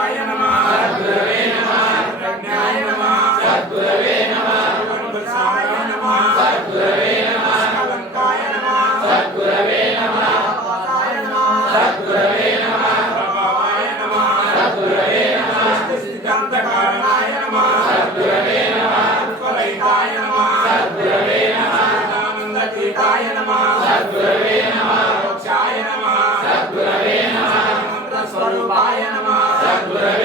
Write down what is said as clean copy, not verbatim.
सद्गुरुदेवाय नमः सद्गुरवे नमः प्रज्ञाय नमः सद्गुरवे नमः गुरुसाय नमः सद्गुरवे नमः अलंकाय नमः सद्गुरवे नमः वासाय नमः सद्गुरवे नमः प्रभावाय नमः सद्गुरवे नमः सिद्धान्तकारणाय नमः सद्गुरवे नमः उपलयिताय नमः सद्गुरवे नमः आनंदतीताय नमः सद्गुरवे नमः मोक्षाय नमः सद्गुरवे नमः मंत्रस्वरूपाय नमः सद्गुरवे